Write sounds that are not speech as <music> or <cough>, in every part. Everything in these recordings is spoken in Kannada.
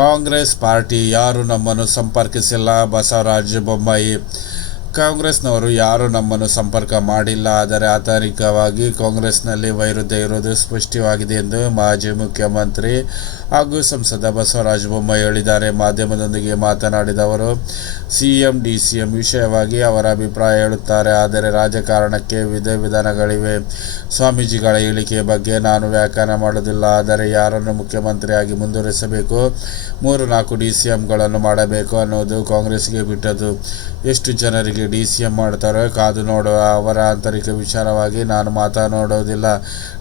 ಕಾಂಗ್ರೆಸ್ ಪಾರ್ಟಿ ಯಾರು ನಮ್ಮನ್ನು ಸಂಪರ್ಕಿಸಿಲ್ಲ? ಬಸವರಾಜ ಬೊಮ್ಮಾಯಿ. ಕಾಂಗ್ರೆಸ್ನವರು ಯಾರು ನಮ್ಮನ್ನು ಸಂಪರ್ಕ ಮಾಡಿಲ್ಲ, ಆದರೆ ಆತಂಕವಾಗಿ ಕಾಂಗ್ರೆಸ್ನಲ್ಲಿ ವೈರುಧ್ಯ ಇರುವುದು ಸ್ಪಷ್ಟವಾಗಿದೆ ಎಂದು ಮಾಜಿ ಮುಖ್ಯಮಂತ್ರಿ ಹಾಗೂ ಸಂಸದ ಬಸವರಾಜ ಬೊಮ್ಮಾಯಿ ಹೇಳಿದ್ದಾರೆ. ಮಾಧ್ಯಮದೊಂದಿಗೆ ಮಾತನಾಡಿದ ಅವರು, ಸಿಎಂ, ಡಿಸಿಎಂ ವಿಷಯವಾಗಿ ಅವರ ಅಭಿಪ್ರಾಯ ಹೇಳುತ್ತಾರೆ, ಆದರೆ ರಾಜಕಾರಣಕ್ಕೆ ವಿಧ ವಿಧಾನಗಳಿವೆ. ಸ್ವಾಮೀಜಿಗಳ ಹೇಳಿಕೆ ಬಗ್ಗೆ ನಾನು ವ್ಯಾಖ್ಯಾನ ಮಾಡುವುದಿಲ್ಲ, ಆದರೆ ಯಾರನ್ನು ಮುಖ್ಯಮಂತ್ರಿಯಾಗಿ ಮುಂದುವರಿಸಬೇಕು, ಮೂರು ನಾಲ್ಕು ಡಿ ಸಿ ಎಂಗಳನ್ನು ಮಾಡಬೇಕು ಅನ್ನೋದು ಕಾಂಗ್ರೆಸ್ಗೆ ಬಿಟ್ಟದ್ದು. ಎಷ್ಟು ಜನರಿಗೆ ಡಿ ಸಿ ಎಂ ಮಾಡ್ತಾರೆ. ಕಾದು ನೋಡುವ ಅವರ ಆಂತರಿಕ ವಿಚಾರವಾಗಿ ನಾನು ಮಾತನಾಡೋದಿಲ್ಲ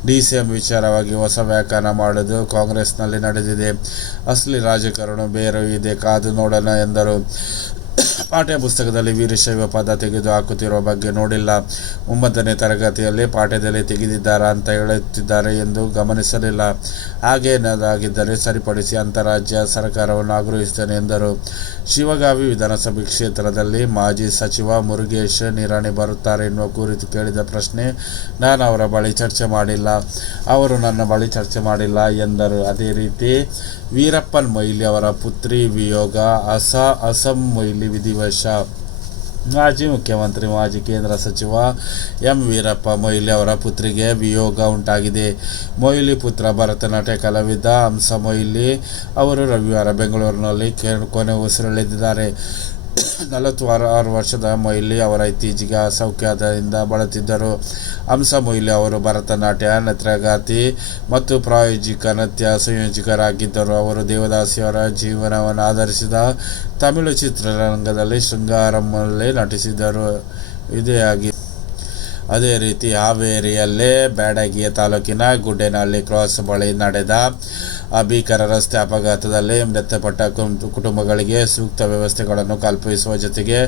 ಡಿ ಸಿ ಎಂ ವಿಚಾರವಾಗಿ ಹೊಸ ವ್ಯಾಖ್ಯಾನ ಮಾಡೋದು ಕಾಂಗ್ರೆಸ್ನಲ್ಲಿ ನಡೆದಿದೆ. ಅಸಲಿ ರಾಜಕಾರಣ ಬೇರೆ ಇದೆ, ಕಾದು ನೋಡೋಣ ಎಂದರು. <coughs> ಪಾಠ್ಯ ಪುಸ್ತಕದಲ್ಲಿ ವೀರಶೈವ ಪದ ತೆಗೆದು ಹಾಕುತ್ತಿರುವ ಬಗ್ಗೆ ನೋಡಿಲ್ಲ. ಒಂಬತ್ತನೇ ತರಗತಿಯಲ್ಲಿ ಪಾಠ್ಯದಲ್ಲಿ ತೆಗೆದಿದ್ದಾರಾ ಅಂತ ಹೇಳುತ್ತಿದ್ದಾರೆ ಎಂದು ಗಮನಿಸಲಿಲ್ಲ. ಹಾಗೇನಾದಾಗಿದ್ದರೆ ಸರಿಪಡಿಸಿ ಅಂತಾರಾಜ್ಯ ಸರ್ಕಾರವನ್ನು ಆಗ್ರಹಿಸುತ್ತೇನೆ ಎಂದರು. ಶಿವಗಾವಿ ವಿಧಾನಸಭೆ ಕ್ಷೇತ್ರದಲ್ಲಿ ಮಾಜಿ ಸಚಿವ ಮುರುಗೇಶ್ ನಿರಾಣಿ ಬರುತ್ತಾರೆ ಎನ್ನುವ ಕುರಿತು ಕೇಳಿದ ಪ್ರಶ್ನೆ, ನಾನು ಅವರ ಬಳಿ ಚರ್ಚೆ ಮಾಡಿಲ್ಲ. ಅವರು ನನ್ನ ಬಳಿ ಚರ್ಚೆ ಮಾಡಿಲ್ಲ ಎಂದರು. ಅದೇ ರೀತಿ ವೀರಪ್ಪನ್ ಮೊಯ್ಲಿ ಅವರ ಪುತ್ರಿ ವಿಯೋಗ ಅಸ ಅಸಂ ಮೊಯ್ಲಿ ವಿಧಿವಶ ಮಾಜಿ ಮುಖ್ಯಮಂತ್ರಿ, ಮಾಜಿ ಕೇಂದ್ರ ಸಚಿವ ಎಂ ವೀರಪ್ಪ ಮೊಯ್ಲಿ ಅವರ ಪುತ್ರಿಗೆ ವಿಯೋಗ ಉಂಟಾಗಿದೆ. ಮೊಯ್ಲಿ ಪುತ್ರ ಭರತನಾಟ್ಯ ಕಲಾವಿದ ಹಂಸ ಮೊಯ್ಲಿ ಅವರು ರವಿವಾರ ಬೆಂಗಳೂರಿನಲ್ಲಿ ಕೊನೆ ಉಸಿರೆಳೆದಿದ್ದಾರೆ. ನಲವತ್ತು ಆರು ವರ್ಷದ ಮೊಯ್ಲಿ ಅವರ ಇತ್ತೀಚೆಗೆ ಅಸೌಖ್ಯದಿಂದ ಬಳಲುತ್ತಿದ್ದರು ಹಂಸ ಮೊಯ್ಲಿ ಅವರು ಭರತನಾಟ್ಯ ನೃತ್ಯಗಾತಿ ಮತ್ತು ಪ್ರಾಯೋಜಿಕ ನೃತ್ಯ ಸಂಯೋಜಕರಾಗಿದ್ದರು. ಅವರು ದೇವದಾಸಿಯವರ ಜೀವನವನ್ನು ಆಧರಿಸಿದ ತಮಿಳು ಚಿತ್ರರಂಗದಲ್ಲಿ ಶೃಂಗಾರಂಭದಲ್ಲಿ ನಟಿಸಿದರು. ಇದೇ ಆಗಿ ಅದೇ ರೀತಿ ಹಾವೇರಿಯಲ್ಲೇ ಬ್ಯಾಡಗಿಯ ತಾಲೂಕಿನ ಗುಡ್ಡೇನಹಳ್ಳಿ ಕ್ರಾಸ್ ಬಳಿ ನಡೆದ ಭೀಕರ ರಸ್ತೆ ಅಪಘಾತದಲ್ಲಿ ಮೃತಪಟ್ಟ ಕುಟುಂಬಗಳಿಗೆ ಸೂಕ್ತ ವ್ಯವಸ್ಥೆಗಳನ್ನು ಕಲ್ಪಿಸುವ ಜೊತೆಗೆ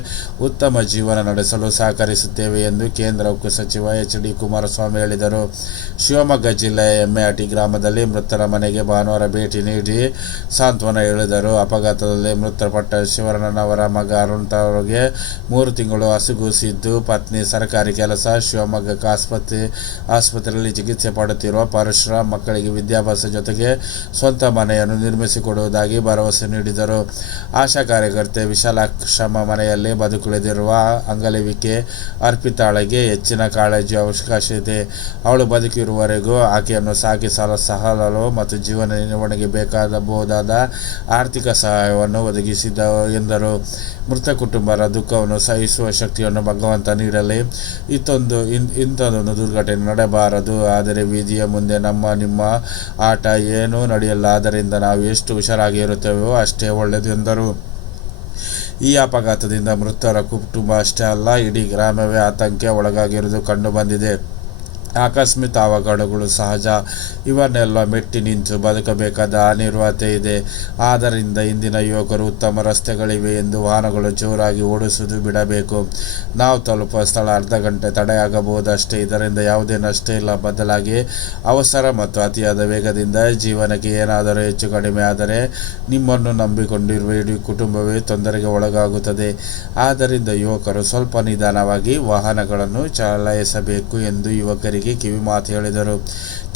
ಉತ್ತಮ ಜೀವನ ನಡೆಸಲು ಸಹಕರಿಸುತ್ತೇವೆ ಎಂದು ಕೇಂದ್ರ ಉಕ್ಕು ಸಚಿವ ಎಚ್ ಡಿ ಕುಮಾರಸ್ವಾಮಿ ಹೇಳಿದರು. ಶಿವಮೊಗ್ಗ ಜಿಲ್ಲೆಯ ಎಮ್ಮೆಹಟ್ಟಿ ಗ್ರಾಮದಲ್ಲಿ ಮೃತರ ಮನೆಗೆ ಭಾನುವಾರ ಭೇಟಿ ನೀಡಿ ಸಾಂತ್ವನ ಹೇಳಿದರು. ಅಪಘಾತದಲ್ಲಿ ಮೃತಪಟ್ಟ ಶಿವರಣ್ಣನವರ ಮಗ ಅರುಣ್ ಅವರಿಗೆ ಮೂರು ತಿಂಗಳು ಹಸುಗೂಸಿದ್ದು. ಪತ್ನಿ ಸರ್ಕಾರಿ ಕೆಲಸ. ಶಿವಮೊಗ್ಗ ಆಸ್ಪತ್ರೆ, ಆಸ್ಪತ್ರೆಯಲ್ಲಿ ಚಿಕಿತ್ಸೆ ಪಡುತ್ತಿರುವ ಪರಶುರಾಮ್ ಮಕ್ಕಳಿಗೆ ವಿದ್ಯಾಭ್ಯಾಸ ಜೊತೆಗೆ ಸ್ವಂತ ಮನೆಯನ್ನು ನಿರ್ಮಿಸಿಕೊಡುವುದಾಗಿ ಭರವಸೆ ನೀಡಿದರು. ಆಶಾ ಕಾರ್ಯಕರ್ತೆ ವಿಶಾಲಾಕ್ಷಮ್ಮ ಮನೆಯಲ್ಲಿ ಬದುಕುಳಿದಿರುವ ಅಂಗಲಿವಿಕೆ ಅರ್ಪಿತಾಳಿಗೆ ಹೆಚ್ಚಿನ ಕಾಳಜಿ ಅವಕಾಶ ಇದೆ ಅವಳು ಬದುಕಿರುವವರೆಗೂ ಆಕೆಯನ್ನು ಸಾಕಿ ಸಲ ಸಹಲಲು ಮತ್ತು ಜೀವನ ನಿರ್ವಹಣೆಗೆ ಬೇಕಾಗಬಹುದಾದ ಆರ್ಥಿಕ ಸಹಾಯವನ್ನು ಒದಗಿಸಿದ ಎಂದರು. ಮೃತ ಕುಟುಂಬರ ದುಃಖವನ್ನು ಸಹಿಸುವ ಶಕ್ತಿಯನ್ನು ಭಗವಂತ ನೀಡಲಿ. ಇತ್ತೊಂದು ಇಂಥದ್ದೊಂದು ದುರ್ಘಟನೆ ನಡೆಯಬಾರದು ಆದರೆ ಬೀದಿಯ ಮುಂದೆ ನಮ್ಮ, ನಿಮ್ಮ ಆಟ ಏನೂ ನಡೆಯಲ್ಲ. ಆದ್ದರಿಂದ ನಾವು ಎಷ್ಟು ಹುಷಾರಾಗಿ ಇರುತ್ತೇವೋ ಅಷ್ಟೇ ಒಳ್ಳೆಯದು ಎಂದರು. ಈ ಅಪಘಾತದಿಂದ ಮೃತರ ಕುಟುಂಬ ಅಷ್ಟೇ ಅಲ್ಲ, ಇಡೀ ಗ್ರಾಮವೇ ಆತಂಕಕ್ಕೆ ಒಳಗಾಗಿರುವುದು ಕಂಡುಬಂದಿದೆ. ಆಕಸ್ಮಿಕ ಅವಘಡಗಳು ಸಹಜ. ಇವನ್ನೆಲ್ಲ ಮೆಟ್ಟಿ ನಿಂತು ಬದುಕಬೇಕಾದ ಅನಿರ್ವಾತೆ ಇದೆ. ಆದ್ದರಿಂದ ಇಂದಿನ ಯುವಕರು ಉತ್ತಮ ರಸ್ತೆಗಳಿವೆ ಎಂದು ವಾಹನಗಳು ಜೋರಾಗಿ ಓಡಿಸುವುದು ಬಿಡಬೇಕು. ನಾವು ತಲುಪುವ ಸ್ಥಳ ಅರ್ಧ ಗಂಟೆ ತಡೆಯಾಗಬಹುದಷ್ಟೇ. ಇದರಿಂದ ಯಾವುದೇ ನಷ್ಟ ಇಲ್ಲ. ಬದಲಾಗಿ ಅವಸರ ಮತ್ತು ಅತಿಯಾದ ವೇಗದಿಂದ ಜೀವನಕ್ಕೆ ಏನಾದರೂ ಹೆಚ್ಚು ಕಡಿಮೆ ಆದರೆ ನಿಮ್ಮನ್ನು ನಂಬಿಕೊಂಡಿರುವ ಇಡೀ ಕುಟುಂಬವೇ ತೊಂದರೆಗೆ ಒಳಗಾಗುತ್ತದೆ. ಆದ್ದರಿಂದ ಯುವಕರು ಸ್ವಲ್ಪ ನಿಧಾನವಾಗಿ ವಾಹನಗಳನ್ನು ಚಲಾಯಿಸಬೇಕು ಎಂದು ಯುವಕರಿಗೆ ಕಿವಿ ಮಾತು ಹೇಳಿದರು.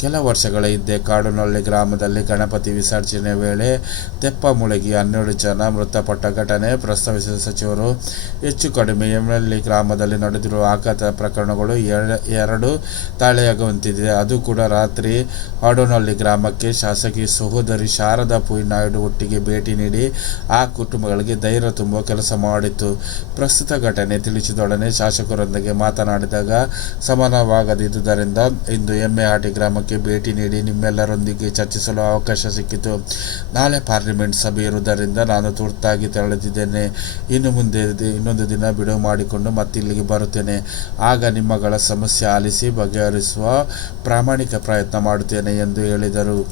ಕೆಲ ವರ್ಷಗಳ ಹಿಂದೆ ಕಾಡುನಳ್ಳಿ ಗ್ರಾಮದಲ್ಲಿ ಗಣಪತಿ ವಿಸರ್ಜನೆ ವೇಳೆ ತೆಪ್ಪ ಮುಳುಗಿ ಹನ್ನೆರಡು ಜನ ಮೃತಪಟ್ಟ ಘಟನೆ ಪ್ರಸ್ತಾವಿಸಿದ ಸಚಿವರು. ಹೆಚ್ಚು ಕಡಿಮೆ ಎಮ್ಮೆಳ್ಳಿ ಗ್ರಾಮದಲ್ಲಿ ನಡೆದಿರುವ ಆಘಾತ ಪ್ರಕರಣಗಳು ಎರ- ಎರಡು ತಾಳೆಯಾಗುವಂತಿದೆ ಅದು ಕೂಡ ರಾತ್ರಿ ಹಾಡೋನಹಳ್ಳಿ ಗ್ರಾಮಕ್ಕೆ ಶಾಸಕಿ ಸಹೋದರಿ ಶಾರದಾ ನಾಯ್ಡು ಒಟ್ಟಿಗೆ ಭೇಟಿ ನೀಡಿ ಆ ಕುಟುಂಬಗಳಿಗೆ ಧೈರ್ಯ ತುಂಬುವ ಕೆಲಸ ಮಾಡಿತ್ತು. ಪ್ರಸ್ತುತ ಘಟನೆ ತಿಳಿಸಿದೊಡನೆ ಶಾಸಕರೊಂದಿಗೆ ಮಾತನಾಡಿದಾಗ ಸಮಾನವಾಗದಿದ್ದುದರಿಂದ ಇಂದು ಎಮ್ಮೆಹಾಟಿ ಗ್ರಾಮಕ್ಕೆ ಭೇಟಿ ನೀಡಿ ನಿಮ್ಮೆಲ್ಲರೊಂದಿಗೆ ಚರ್ಚಿಸಲು ಅವಕಾಶ ಸಿಕ್ಕಿತು. ನಾಳೆ ಪಾರ್ಲಿಮೆಂಟ್ ಸಭೆ ಇರುವುದರಿಂದ ನಾನು ತುರ್ತಾಗಿ ತೆರಳಿದ್ದೇನೆ ಇನ್ನು ಮುಂದೆ ಇನ್ನೊಂದು ದಿನ ಬಿಡುವು ಮಾಡಿಕೊಂಡು ಮತ್ತೆ ಇಲ್ಲಿಗೆ ಬರುತ್ತೇನೆ. ಆಗ ನಿಮ್ಮಗಳ ಸಮಸ್ಯೆ ಆಲಿಸಿ ಬಗೆಹರಿಸುವ ಪ್ರಾಮಾಣಿಕ ಪ್ರಯತ್ನ ಮಾಡುತ್ತೇನೆ ಎಂದು ಹೇಳಿದರು.